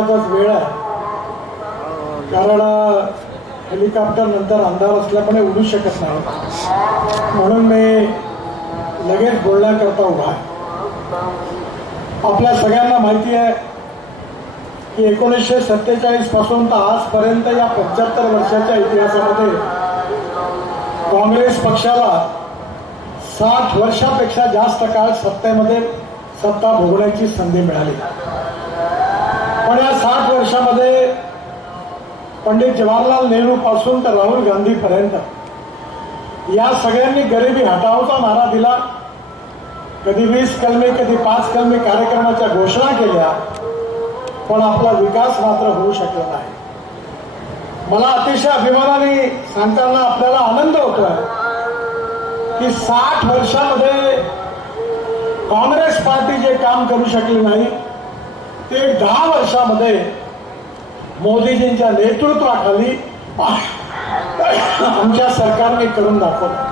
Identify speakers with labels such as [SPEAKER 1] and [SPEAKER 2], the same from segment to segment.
[SPEAKER 1] वेळ आहे. कारण हेलिकॉप्टर नंतर अंधार असल्यामुळे उडू शकत नाही. म्हणून मी लगेच बोलण्याकरता उभा आहे. आपल्या सगळ्यांना माहिती आहे की एकोणीसशे सत्तेचाळीसपासून तर आजपर्यंत या पंच्याहत्तर वर्षाच्या इतिहासामध्ये काँग्रेस पक्षाला साठ वर्षापेक्षा जास्त काळ सत्तेमध्ये सत्ता भोगण्याची संधी मिळाली. वर्षामध्ये पंडित जवाहरलाल नेहरू पासून तर राहुल गांधी पर्यंत या सगळ्यांनी गरिबी हटावचा नारा दिला. कधी वीस कलमे कधी पाच कलमे कार्यक्रमाच्या घोषणा केल्या पण आपला विकास मात्र होऊ शकला नाही. मला अतिशय अभिमानाने सांगताना आपल्याला आनंद होतोय की साठ वर्षामध्ये काँग्रेस पार्टी जे काम करू शकली नाही ते दहा वर्षामध्ये मोदीजींच्या नेतृत्वाखाली आमच्या सरकारने करून दाखवलं.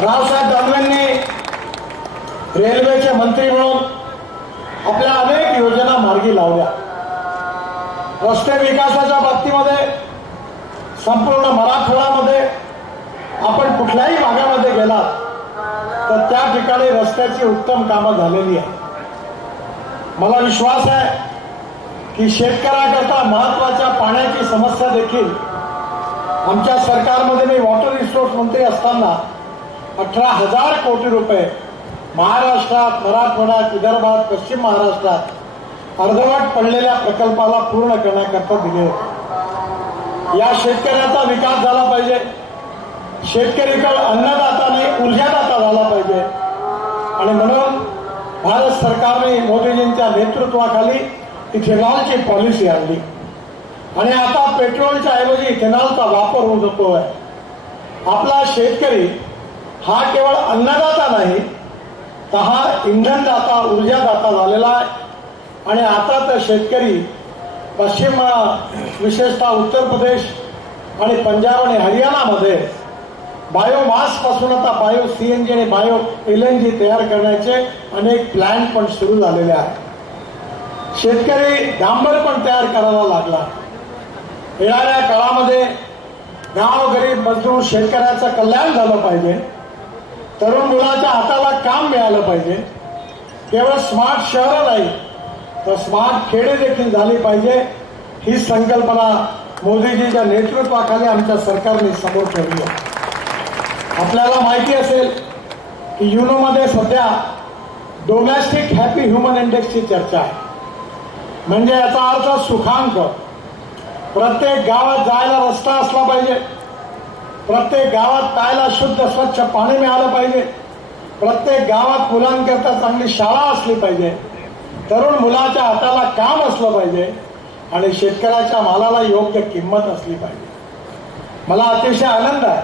[SPEAKER 1] रावसाहेब दानवेंनी रेल्वेचे मंत्री म्हणून आपल्या अनेक योजना मार्गी लावल्या. रस्ते विकासाच्या बाबतीमध्ये संपूर्ण मराठवाड्यामध्ये आपण कुठल्याही भागामध्ये गेलात तर त्या ठिकाणी रस्त्याची उत्तम कामं झालेली आहे मला विश्वास आहे की शेतकऱ्याकरता महत्त्वाच्या पाण्याची समस्या देखील आमच्या सरकारमध्ये मी वॉटर रिसोर्स मंत्री असताना अठरा हजार कोटी रुपये महाराष्ट्रात मराठवाड्यात विदर्भात पश्चिम महाराष्ट्रात अर्धवट पडलेल्या प्रकल्पाला पूर्ण करण्याकरता दिले होते. या शेतकऱ्याचा विकास झाला पाहिजे. शेतकरीकडे अन्नदाता नाही ऊर्जादाता झाला पाहिजे. आणि म्हणून भारत सरकारने मोदीजींच्या नेतृत्वाखाली इथेनॉलची पॉलिसी आणली. आणि आता पेट्रोलच्या ऐवजी इथेनॉलचा वापर होऊ नको आहे आपला शेतकरी हा केवळ अन्नदाता नाही तर हा इंधनदाता ऊर्जादाता झालेला आहे. आणि आता तर शेतकरी पश्चिम विशेषतः उत्तर प्रदेश आणि पंजाब आणि हरियाणामध्ये बायोमासपासून आता बायो सी एन जी आणि बायो एल एन जी तयार करण्याचे अनेक प्लॅन पण सुरू झालेले आहेत. शेतकरी डांबर पण तयार करायला लागला. येणाऱ्या काळामध्ये गाव गरीब मजदूर शेतकऱ्याचं कल्याण झालं पाहिजे. तरुण मुलाच्या हाताला काम मिळालं पाहिजे. केवळ स्मार्ट शहरं नाही तर स्मार्ट खेडे देखील झाली पाहिजे. ही संकल्पना मोदीजीच्या नेतृत्वाखाली आमच्या सरकारने समोर ठेवली आहे. आपल्याला माहिती असेल की युनोमध्ये सध्या डोमॅस्टिक हॅपी ह्युमन इंडेक्सची चर्चा आहे. म्हणजे याचा अर्थ सुखांक. प्रत्येक गावात जायला रस्ता असला पाहिजे. प्रत्येक गावात प्यायला शुद्ध स्वच्छ पाणी मिळालं पाहिजे. प्रत्येक गावात मुलांकरता चांगली शाळा असली पाहिजे. तरुण मुलाच्या हाताला काम असलं पाहिजे. आणि शेतकऱ्याच्या मालाला योग्य किंमत असली पाहिजे. मला अतिशय आनंद आहे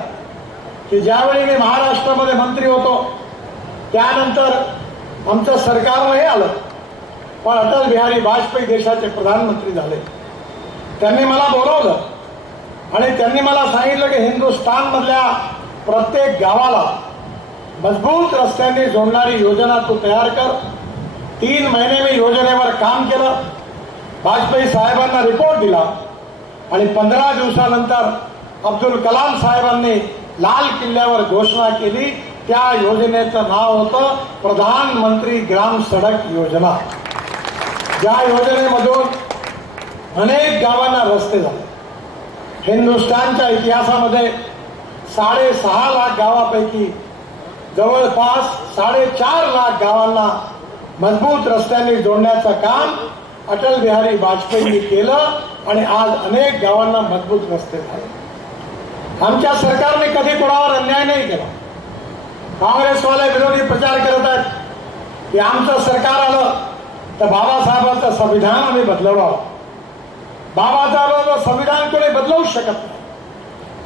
[SPEAKER 1] की ज्यावेळी मी महाराष्ट्रामध्ये मंत्री होतो त्यानंतर आमचं सरकारमध्ये आलं. पण अटल बिहारी वाजपेयी देशाचे प्रधानमंत्री झाले. त्यांनी मला बोलवलं. आणि त्यांनी मला सांगितलं की हिंदुस्थान मधल्या प्रत्येक गावाला मजबूत रस्त्यांनी जोडणारी योजना तू तयार कर. तीन महिने मी योजनेवर काम केलं. वाजपेयी साहेबांना रिपोर्ट दिला. आणि पंधरा दिवसानंतर अब्दुल कलाम साहेबांनी लाल किल्ल्यावर घोषणा केली. त्या योजनेचं नाव होतं प्रधानमंत्री ग्राम सडक योजना. ज्या योजनेमधून अनेक गावांना रस्ते झाले. हिंदुस्थानच्या इतिहासामध्ये साडेसहा लाख गावापैकी जवळपास साडेचार लाख गावांना मजबूत रस्त्यांनी जोडण्याचं काम अटल बिहारी वाजपेयींनी केलं आणि आज अनेक गावांना मजबूत रस्ते झाले. आमच्या सरकारने कधी कोणावर अन्याय नाही केला. काँग्रेसवाले विरोधी प्रचार करत आहेत. की आमचं सरकार आलं. तर बाबासाहेबांचं संविधान आम्ही बदलवलं बाबासाहेबांचं संविधान कोणी बदलवू शकत नाही.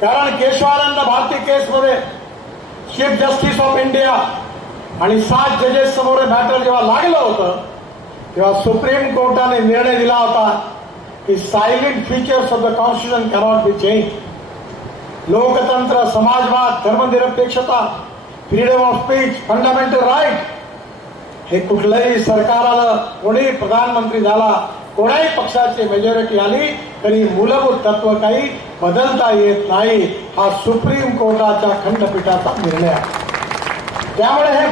[SPEAKER 1] कारण केशवानंद भारती केसमध्ये चीफ जस्टिस ऑफ इंडिया आणि सात जजेस समोर मॅटर जेव्हा लागलं होतं तेव्हा सुप्रीम कोर्टाने निर्णय दिला होता की salient features of the constitution cannot be change लोकतंत्र समाजवाद धर्मनिरपेक्षता freedom of speech fundamental right हे कुठलंही सरकार आलं कोणी प्रधानमंत्री झाला कोणाही पक्षाची मेजॉरिटी आली तरी मूलभूत तत्व काही बदलता येत नाही हा सुप्रीम कोर्टाच्या खंडपीठाचा निर्णय आहे. त्यामुळे हे